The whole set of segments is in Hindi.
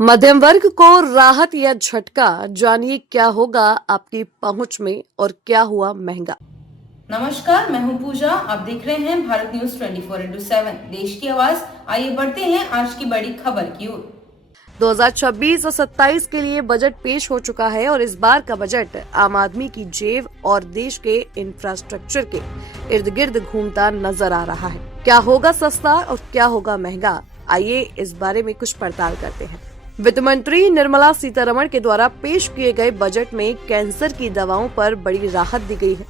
मध्यम वर्ग को राहत या झटका, जानिए क्या होगा आपकी पहुंच में और क्या हुआ महंगा। नमस्कार, मैं हूं पूजा। आप देख रहे हैं भारत न्यूज 24/7 देश की आवाज। आइए बढ़ते हैं आज की बड़ी खबर की ओर। 2026 और 27 के लिए बजट पेश हो चुका है और इस बार का बजट आम आदमी की जेब और देश के इंफ्रास्ट्रक्चर के इर्द गिर्द घूमता नजर आ रहा है। क्या होगा सस्ता और क्या होगा महंगा, आइए इस बारे में कुछ पड़ताल करते हैं। वित्त मंत्री निर्मला सीतारमण के द्वारा पेश किए गए बजट में कैंसर की दवाओं पर बड़ी राहत दी गई है।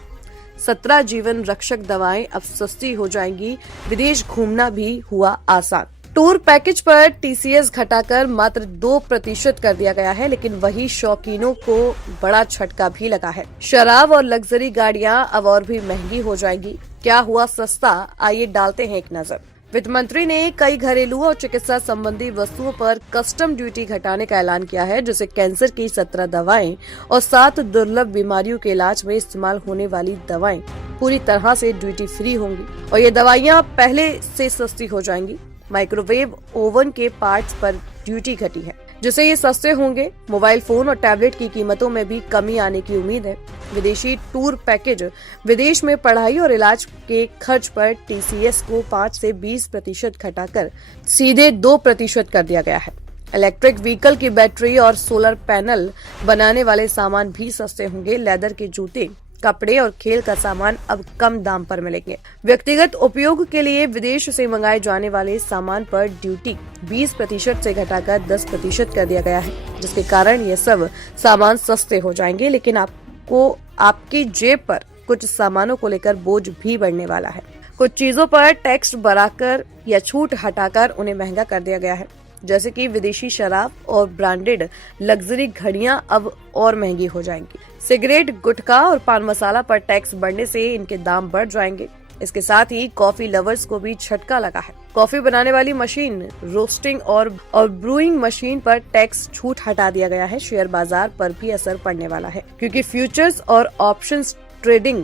17 जीवन रक्षक दवाएं अब सस्ती हो जाएंगी। विदेश घूमना भी हुआ आसान। टूर पैकेज पर टीसीएस घटाकर मात्र 2% कर दिया गया है, लेकिन वही शौकीनों को बड़ा झटका भी लगा है। शराब और लग्जरी गाड़ियां अब और भी महंगी हो जाएंगी। क्या हुआ सस्ता, आइए डालते हैं एक नजर। वित्त मंत्री ने कई घरेलू और चिकित्सा संबंधी वस्तुओं पर कस्टम ड्यूटी घटाने का ऐलान किया है, जिससे कैंसर की 17 दवाएं और 7 दुर्लभ बीमारियों के इलाज में इस्तेमाल होने वाली दवाएं पूरी तरह से ड्यूटी फ्री होंगी और ये दवाइयां पहले से सस्ती हो जाएंगी। माइक्रोवेव ओवन के पार्ट्स पर ड्यूटी घटी है, जिससे ये सस्ते होंगे। मोबाइल फोन और टैबलेट की कीमतों में भी कमी आने की उम्मीद है। विदेशी टूर पैकेज, विदेश में पढ़ाई और इलाज के खर्च पर टीसीएस को 5 से 20% घटाकर सीधे 2% कर दिया गया है। इलेक्ट्रिक व्हीकल की बैटरी और सोलर पैनल बनाने वाले सामान भी सस्ते होंगे। लेदर के जूते, कपड़े और खेल का सामान अब कम दाम पर मिलेंगे। व्यक्तिगत उपयोग के लिए विदेश से मंगाए जाने वाले सामान पर ड्यूटी 20% से घटाकर 10% कर दिया गया है, जिसके कारण ये सब सामान सस्ते हो जाएंगे। लेकिन आपको आपकी जेब पर कुछ सामानों को लेकर बोझ भी बढ़ने वाला है। कुछ चीजों पर टैक्स बढ़ाकर या छूट हटाकर उन्हें महंगा कर दिया गया है, जैसे कि विदेशी शराब और ब्रांडेड लग्जरी घड़ियां अब और महंगी हो जाएंगी। सिगरेट, गुटखा और पान मसाला पर टैक्स बढ़ने से इनके दाम बढ़ जाएंगे। इसके साथ ही कॉफी लवर्स को भी झटका लगा है। कॉफी बनाने वाली मशीन, रोस्टिंग और ब्रूइंग मशीन पर टैक्स छूट हटा दिया गया है। शेयर बाजार पर भी असर पड़ने वाला है, क्योंकि फ्यूचर्स और ऑप्शंस ट्रेडिंग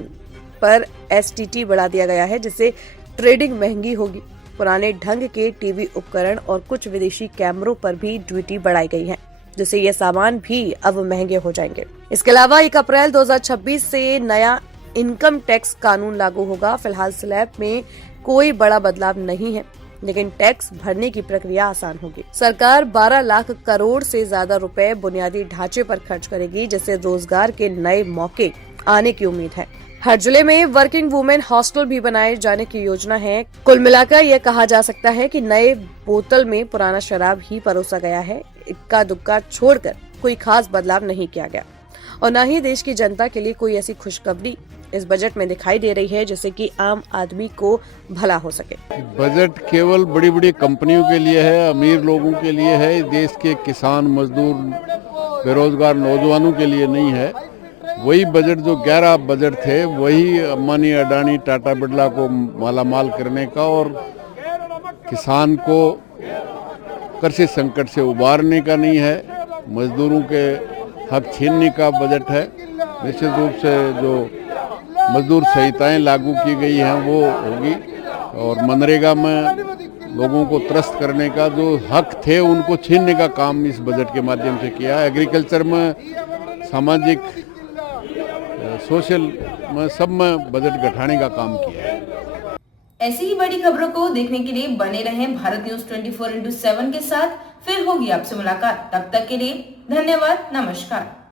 पर एसटीटी बढ़ा दिया गया है, जिससे ट्रेडिंग महंगी होगी। पुराने ढंग के टीवी उपकरण और कुछ विदेशी कैमरों पर भी ड्यूटी बढ़ाई गई है, जिससे ये सामान भी अब महंगे हो जाएंगे। इसके अलावा 1 अप्रैल 2026 से नया इनकम टैक्स कानून लागू होगा। फिलहाल स्लैब में कोई बड़ा बदलाव नहीं है, लेकिन टैक्स भरने की प्रक्रिया आसान होगी। सरकार 12 लाख करोड़ से ज्यादा रुपए बुनियादी ढांचे पर खर्च करेगी, जिससे रोजगार के नए मौके आने की उम्मीद है। हर जिले में वर्किंग वुमेन हॉस्टल भी बनाए जाने की योजना है। कुल मिलाकर यह कहा जा सकता है कि नए बोतल में पुराना शराब ही परोसा गया है। इक्का दुक्का छोड़कर कोई खास बदलाव नहीं किया गया और न ही देश की जनता के लिए कोई ऐसी खुशखबरी इस बजट में दिखाई दे रही है जिससे कि आम आदमी को भला हो सके। बजट केवल बड़ी बड़ी कंपनियों के लिए है, अमीर लोगों के लिए है। देश के किसान, मजदूर, बेरोजगार नौजवानों के लिए नहीं है। वही बजट जो 11 बजट थे, वही अंबानी, अडानी, टाटा, बिरला को मालामाल करने का और किसान को कृषि संकट से उबारने का नहीं है। मजदूरों के हक छीनने का बजट है। निश्चित रूप से जो मजदूर संहिताएं लागू की गई हैं वो होगी और मनरेगा में लोगों को त्रस्त करने का जो हक थे उनको छीनने का काम इस बजट के माध्यम से किया है। एग्रीकल्चर में, सामाजिक, सोशल में, सब में बजट घटाने का काम किया है। ऐसी ही बड़ी खबरों को देखने के लिए बने रहें भारत न्यूज 24/7 के साथ। फिर होगी आपसे मुलाकात। तब तक के लिए धन्यवाद, नमस्कार।